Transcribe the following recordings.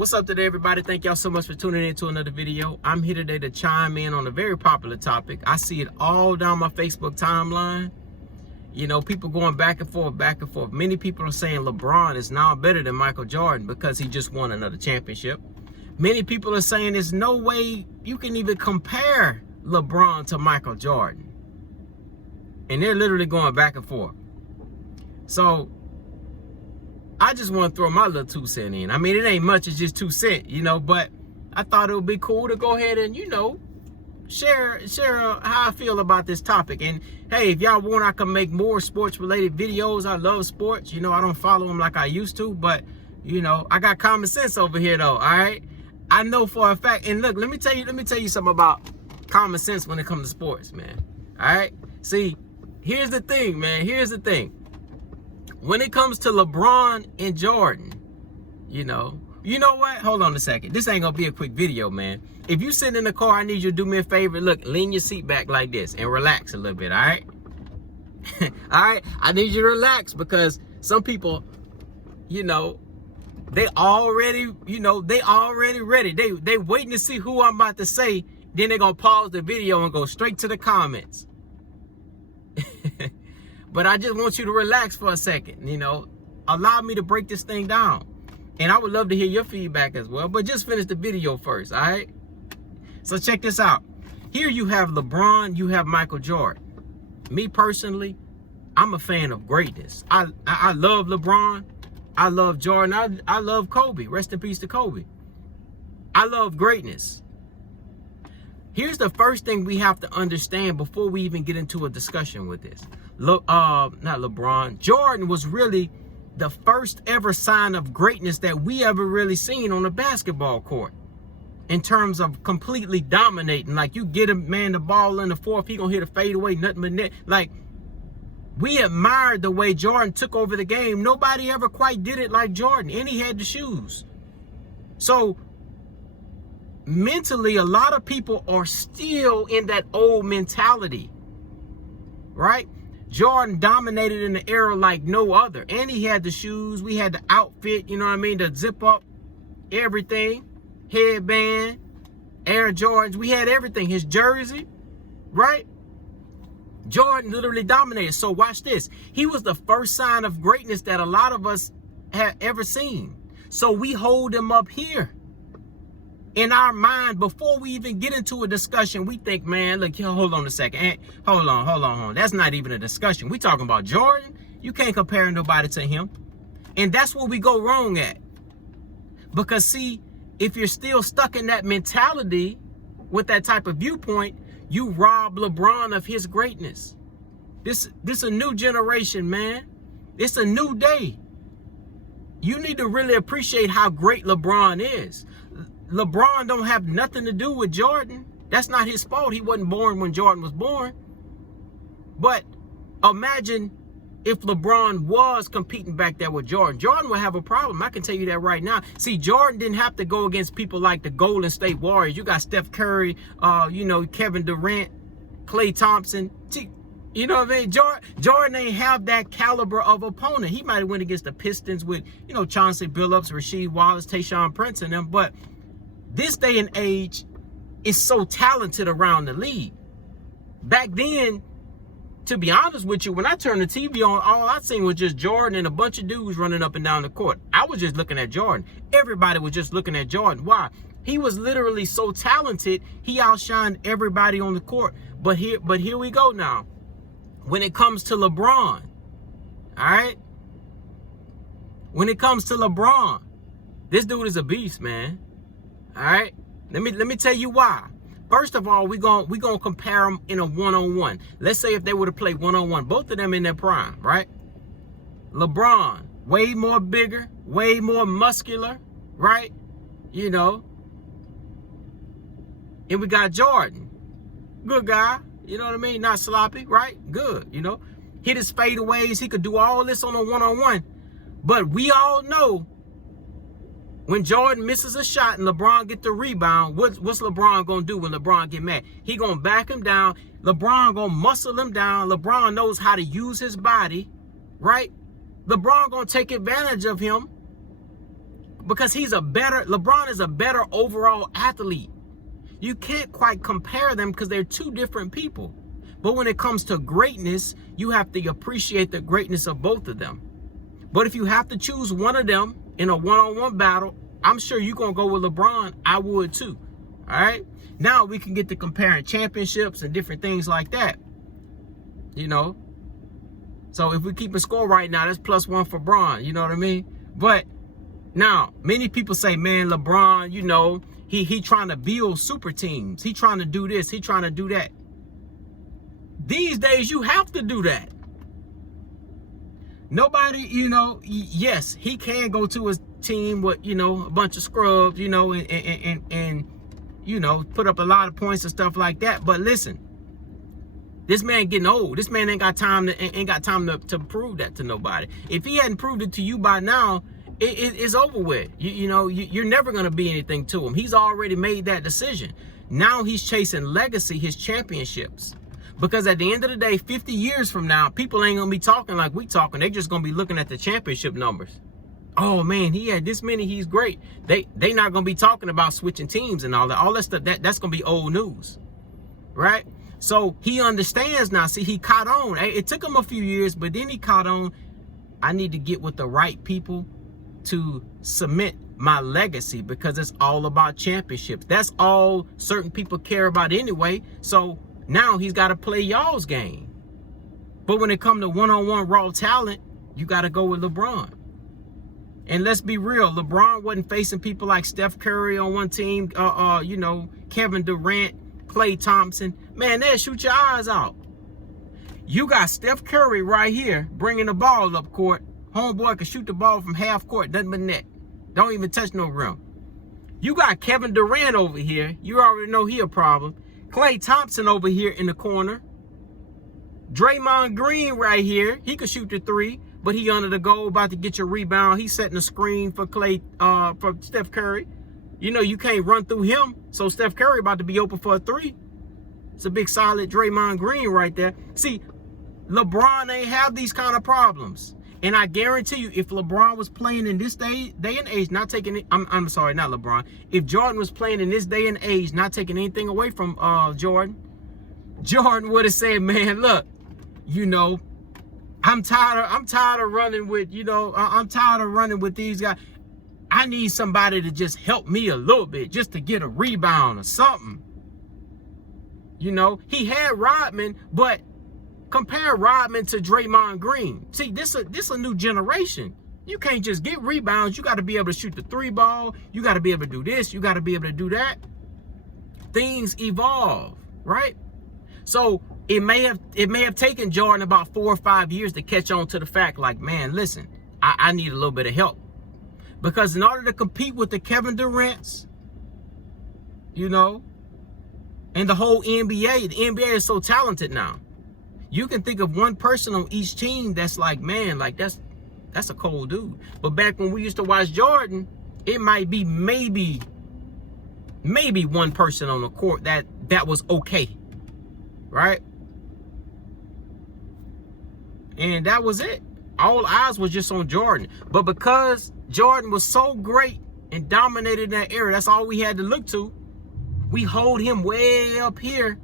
What's up today, everybody? Thank y'all so much for tuning in to another video. I'm here today to chime in on a very popular topic. I see it all down my Facebook timeline. You know, people going back and forth, back and forth. Many people are saying LeBron is now better than Michael Jordan because he just won another championship. Many people are saying there's no way you can even compare LeBron to Michael Jordan. And they're literally going back and forth. So I just want to throw my little 2 cents in. I mean, it ain't much, it's just 2 cents, you know, but I thought it would be cool to go ahead and, you know, share how I feel about this topic. And hey, if y'all want, I can make more sports related videos. I love sports. You know, I don't follow them like I used to, but you know, I got common sense over here though. All right. I know for a fact. And look, let me tell you something about common sense when it comes to sports, man. All right. See, here's the thing, man. Here's the thing. When it comes to LeBron and Jordan, you know what? Hold on a second. This ain't gonna be a quick video, man. If you sit in the car, I need you to do me a favor. Look, lean your seat back like this and relax a little bit, all right? All right? I need you to relax because some people, you know, they already ready. They waiting to see who I'm about to say. Then they're gonna pause the video and go straight to the comments. But I just want you to relax for a second, you know. Allow me to break this thing down. And I would love to hear your feedback as well. But just finish the video first, all right? So check this out. Here you have LeBron, you have Michael Jordan. Me personally, I'm a fan of greatness. I love LeBron. I love Jordan. I love Kobe. Rest in peace to Kobe. I love greatness. Here's the first thing we have to understand before we even get into a discussion with this. Look, not LeBron. Jordan was really the first ever sign of greatness that we ever really seen on a basketball court. In terms of completely dominating. Like, you get a man the ball in the fourth, he gonna hit a fadeaway, nothing but net. Like, we admired the way Jordan took over the game. Nobody ever quite did it like Jordan, and he had the shoes. So mentally, a lot of people are still in that old mentality, right? Jordan dominated in the era like no other. And he had the shoes. We had the outfit, you know what I mean? The zip up, everything. Headband, Air Jordans. We had everything. His jersey, right? Jordan literally dominated. So watch this. He was the first sign of greatness that a lot of us have ever seen. So we hold him up here. In our mind, before we even get into a discussion, we think, man, look, hold on a second. Hold on. That's not even a discussion. We talking about Jordan. You can't compare nobody to him. And that's where we go wrong at. Because, see, if you're still stuck in that mentality with that type of viewpoint, you rob LeBron of his greatness. This a new generation, man. It's a new day. You need to really appreciate how great LeBron is. LeBron don't have nothing to do with Jordan. That's not his fault. He wasn't born when Jordan was born. But imagine if LeBron was competing back there with Jordan. Jordan would have a problem. I can tell you that right now. See, Jordan didn't have to go against people like the Golden State Warriors. You got Steph Curry, you know, Kevin Durant, Klay Thompson. You know what I mean? Jordan ain't have that caliber of opponent. He might have went against the Pistons with, you know, Chauncey Billups, Rasheed Wallace, Tayshaun Prince and them. But this day and age is so talented around the league. Back then, to be honest with you, when I turned the TV on, all I seen was just Jordan and a bunch of dudes running up and down the court. I was just looking at Jordan. Everybody was just looking at Jordan. Why? He was literally so talented, he outshined everybody on the court. But here we go now. When it comes to LeBron, all right? When it comes to LeBron, this dude is a beast, man. All right, let me tell you why. First of all, we gonna compare them in a one-on-one. Let's say if they were to play one-on-one, both of them in their prime, right? LeBron, way more bigger, way more muscular, right? You know. And we got Jordan, good guy. You know what I mean? Not sloppy, right? Good. You know, hit his fadeaways. He could do all this on a one-on-one. But we all know, when Jordan misses a shot and LeBron get the rebound, what's LeBron going to do when LeBron get mad? He going to back him down. LeBron going to muscle him down. LeBron knows how to use his body, right? LeBron going to take advantage of him because LeBron is a better overall athlete. You can't quite compare them because they're two different people. But when it comes to greatness, you have to appreciate the greatness of both of them. But if you have to choose one of them in a one-on-one battle, I'm sure you're going to go with LeBron. I would too. All right. Now we can get to comparing championships and different things like that. You know. So if we keep a score right now, that's +1 for Bron. You know what I mean? But now, many people say, man, LeBron, you know, he trying to build super teams. He trying to do this. He trying to do that. These days, you have to do that. Nobody, you know, yes, he can go to his team with, you know, a bunch of scrubs, you know, and you know, put up a lot of points and stuff like that. But listen, this man getting old. This man ain't got time to prove that to nobody. If he hadn't proved it to you by now, it's over with. You know, you're never going to be anything to him. He's already made that decision. Now he's chasing legacy, his championships. Because at the end of the day, 50 years from now, people ain't going to be talking like we talking. They just going to be looking at the championship numbers. Oh, man, he had this many. He's great. They not going to be talking about switching teams and all that. All that stuff, that's going to be old news. Right? So he understands now. See, he caught on. It took him a few years, but then he caught on. I need to get with the right people to cement my legacy because it's all about championships. That's all certain people care about anyway. So now he's got to play y'all's game. But when it comes to one-on-one raw talent, you got to go with LeBron. And let's be real, LeBron wasn't facing people like Steph Curry on one team, you know, Kevin Durant, Klay Thompson. Man, they'll shoot your eyes out. You got Steph Curry right here bringing the ball up court. Homeboy can shoot the ball from half court, nothing but net. Don't even touch no rim. You got Kevin Durant over here. You already know he a problem. Klay Thompson over here in the corner. Draymond Green right here. He could shoot the three, but he under the goal, about to get your rebound. He's setting the screen for for Steph Curry. You know you can't run through him, so Steph Curry about to be open for a three. It's a big solid Draymond Green right there. See, LeBron ain't have these kind of problems. And I guarantee you, if LeBron was playing in this day and age, not taking it, I'm sorry, not LeBron. If Jordan was playing in this day and age, not taking anything away from Jordan would have said, man, look, you know, I'm tired of running with, you know, I'm tired of running with these guys. I need somebody to just help me a little bit, just to get a rebound or something. You know, he had Rodman, but compare Rodman to Draymond Green. See, this a new generation. You can't just get rebounds. You got to be able to shoot the three ball. You got to be able to do this. You got to be able to do that. Things evolve, right? So it may have taken Jordan about 4 or 5 years to catch on to the fact, like, man, listen, I need a little bit of help. Because in order to compete with the Kevin Durants, you know, and the whole NBA, the NBA is so talented now. You can think of one person on each team that's like, man, like that's a cold dude. But back when we used to watch Jordan, it might be maybe one person on the court that was okay, right? And that was it. All eyes was just on Jordan. But because Jordan was so great and dominated that era, that's all we had to look to. We hold him way up here.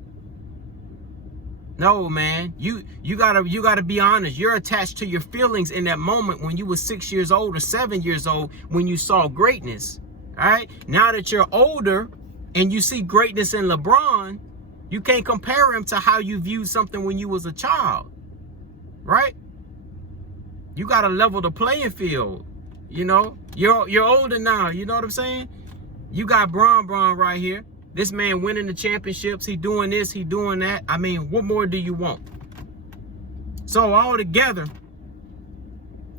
No, man, you gotta be honest. You're attached to your feelings in that moment when you were 6 years old or 7 years old when you saw greatness. All right. Now that you're older and you see greatness in LeBron, you can't compare him to how you viewed something when you was a child. Right? You gotta level the playing field. You know, you're older now. You know what I'm saying? You got Bron right here. This man winning the championships. He doing this. He doing that. I mean, what more do you want? So all together,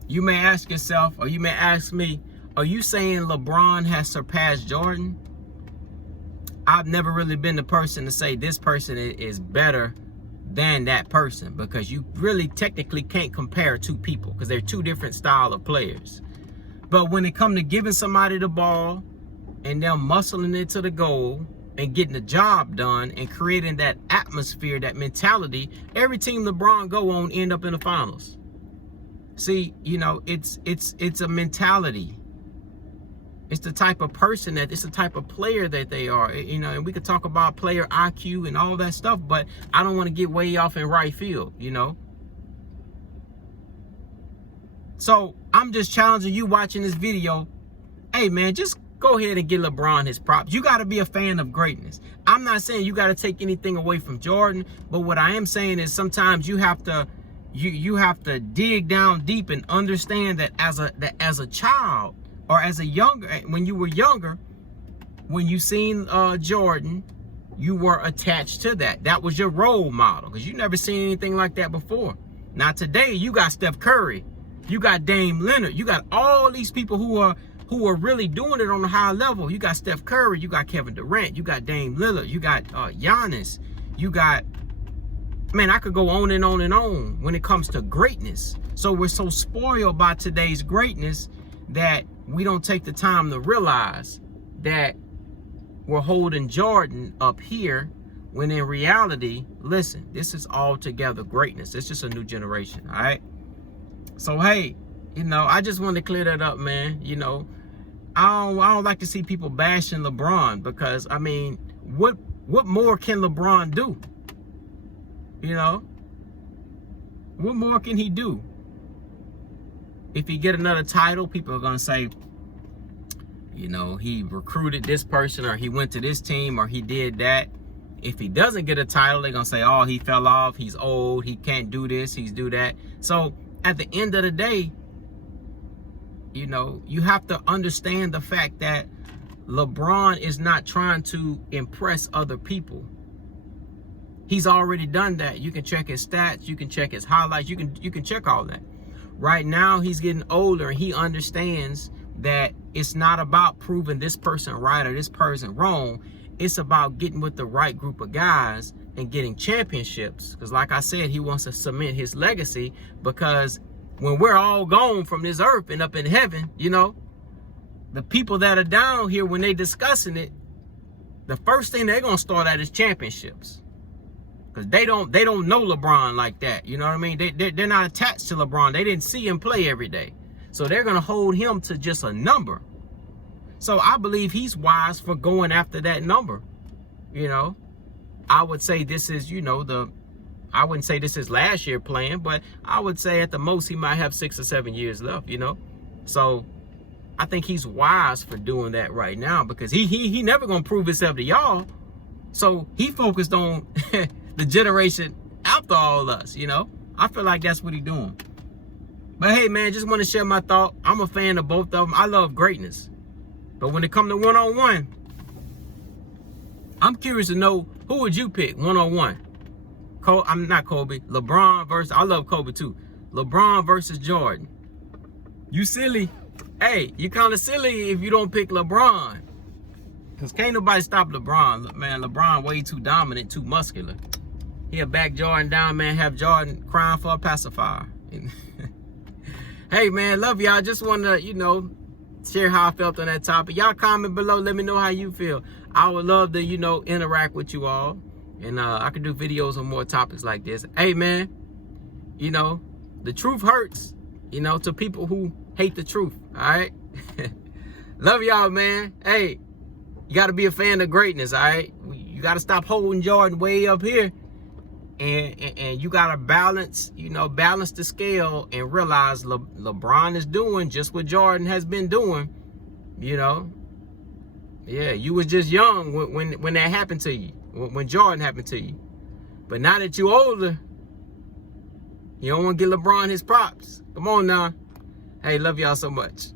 you may ask yourself, or you may ask me, are you saying LeBron has surpassed Jordan? I've never really been the person to say this person is better than that person, because you really technically can't compare two people because they're two different style of players. But when it comes to giving somebody the ball and them muscling it to the goal and getting the job done and creating that atmosphere, that mentality, every team LeBron go on end up in the finals. See, you know, it's a mentality. It's the type of person that, it's the type of player that they are, you know, and we could talk about player IQ and all that stuff, but I don't want to get way off in right field, you know. So I'm just challenging you watching this video. Hey man, just go ahead and give LeBron his props. You got to be a fan of greatness. I'm not saying you got to take anything away from Jordan, but what I am saying is sometimes you have to you have to dig down deep and understand that as a child, or as a younger, when you were younger, when you seen Jordan, you were attached to that. That was your role model, because you never seen anything like that before. Now today you got Steph Curry, you got Dame Leonard, you got all these people who are really doing it on a high level. You got Steph Curry, you got Kevin Durant, you got Dame Lillard, you got Giannis, you got, man, I could go on and on and on when it comes to greatness. So we're so spoiled by today's greatness that we don't take the time to realize that we're holding Jordan up here, when in reality, listen, this is altogether greatness. It's just a new generation, all right? So, hey, you know, I just want to clear that up, man. You know, I don't like to see people bashing LeBron, because, I mean, what more can LeBron do? You know, what more can he do? If he get another title, people are going to say, you know, he recruited this person, or he went to this team, or he did that. If he doesn't get a title, they're going to say, oh, he fell off, he's old, he can't do this, he's do that. So at the end of the day, you know, you have to understand the fact that LeBron is not trying to impress other people. He's already done that. You can check his stats, you can check his highlights, you can check all that. Right now, he's getting older, and he understands that it's not about proving this person right or this person wrong. It's about getting with the right group of guys and getting championships. Because like I said, he wants to cement his legacy, because when we're all gone from this earth and up in heaven, you know, the people that are down here, when they discussing it, the first thing they're going to start at is championships. Because they don't know LeBron like that. You know what I mean? They're not attached to LeBron. They didn't see him play every day. So they're going to hold him to just a number. So I believe he's wise for going after that number. You know, I would say this is, you know, I wouldn't say this is last year playing, but I would say at the most he might have 6 or 7 years left, you know. So I think he's wise for doing that right now, because he never going to prove himself to y'all. So he focused on the generation after all us, you know. I feel like that's what he's doing. But hey, man, just want to share my thought. I'm a fan of both of them. I love greatness. But when it comes to one-on-one, I'm curious to know, who would you pick one-on-one? I'm not Kobe. LeBron versus, I love Kobe too. LeBron versus Jordan. You silly. Hey, you kind of silly if you don't pick LeBron. Because can't nobody stop LeBron. Man, LeBron way too dominant, too muscular. He'll back Jordan down, man, have Jordan crying for a pacifier. Hey, man, love y'all. Just want to, you know, share how I felt on that topic. Y'all comment below. Let me know how you feel. I would love to, you know, interact with you all. And I could do videos on more topics like this. Hey, man, you know, the truth hurts, you know, to people who hate the truth. All right. Love y'all, man. Hey, you got to be a fan of greatness. All right. You got to stop holding Jordan way up here. And you got to balance, you know, balance the scale and realize LeBron is doing just what Jordan has been doing, you know. Yeah, you was just young when that happened to you, when Jordan happened to you. But now that you're older, you don't want to give LeBron his props. Come on now. Hey, love y'all so much.